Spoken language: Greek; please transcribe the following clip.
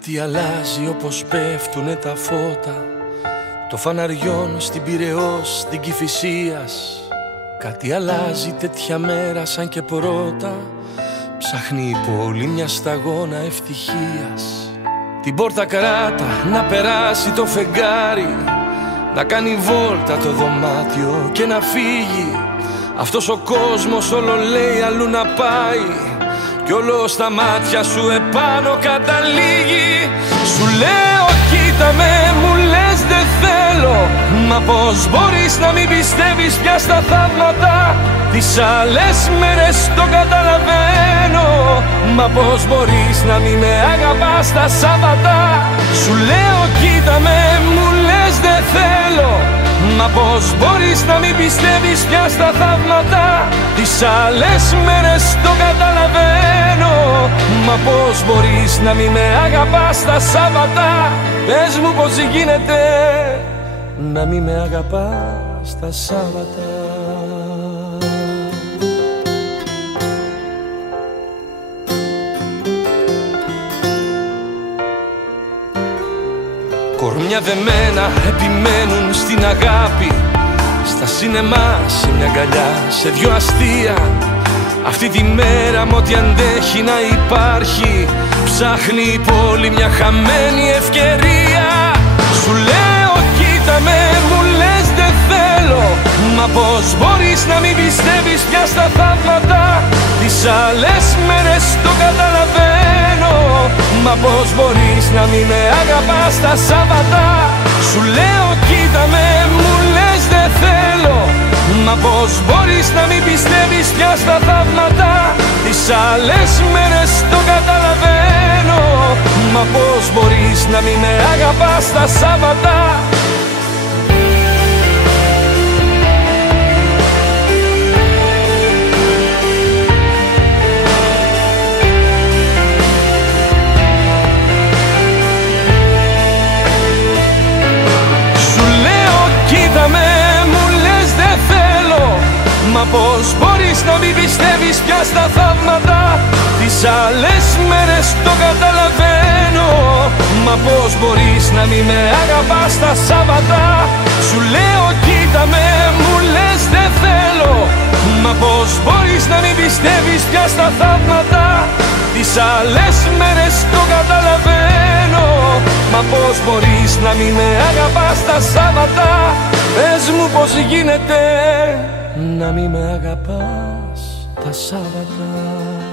Κάτι αλλάζει όπως πέφτουνε τα φώτα το φαναριών στην Πειραιώς, στην Κηφισίας. Κάτι αλλάζει τέτοια μέρα σαν και πρώτα. Ψάχνει η πόλη μια σταγόνα ευτυχίας. Την πόρτα κράτα να περάσει το φεγγάρι, να κάνει βόλτα το δωμάτιο και να φύγει. Αυτός ο κόσμος όλο λέει αλλού να πάει κι όλο στα μάτια σου επάνω καταλήγει. Σου λέω κοίτα με, μου λες δεν θέλω. Μα πως μπορείς να μην πιστεύεις πια στα θαύματα? Τις άλλες μέρες το καταλαβαίνω. Μα πως μπορείς να μην με αγαπάς τα Σάββατα? Σου λέω κοίτα με, μου λες δεν θέλω. Μα πως μπορείς να μην πιστεύεις πια στα θαύματα? Τις άλλες μέρες το καταλαβαίνω. Μα πως μπορείς να μην με αγαπάς τα Σάββατα? Πες μου πως γίνεται να μην με αγαπάς τα Σάββατα. Κορμιά δεμένα επιμένουν στην αγάπη, στα σινεμά, σε μια αγκαλιά, σε δυο αστεία. Αυτή τη μέρα μ' ό,τι αντέχει να υπάρχει, ψάχνει η πόλη μια χαμένη ευκαιρία. Σου λέω κοίτα με, μου λες δεν θέλω. Μα πως μπορείς να μην πιστεύεις πια στα θαύματα? Τις άλλες μέρες το καταλαβαίνω. Μα πως μπορείς να μην με αγαπάς τα Σάββατα? Σου λέω κοίτα με, μου λες δεν θέλω. Μα πως μπορείς να μην πιστεύεις πια στα θαύματα? Τις άλλες μέρες το καταλαβαίνω. Μα πως μπορείς να μην με αγαπάς τα Σάββατα? Μα πως μπορείς να μην πιστεύεις πια στα θαύματα? Τις άλλες μέρες το καταλαβαίνω. Μα πως μπορείς να μην με αγαπάς τα Σάββατα? Σου λέω κοίτα με, μου λες δεν θέλω. Μα πως μπορείς να μην πιστεύεις πια στα θαύματα? Τις άλλες μέρες το καταλαβαίνω. Μα πως μπορείς να μην με αγαπάς τα Σάββατα? Πες μου πως γίνεται να μην με αγαπάς τα Σάββατα.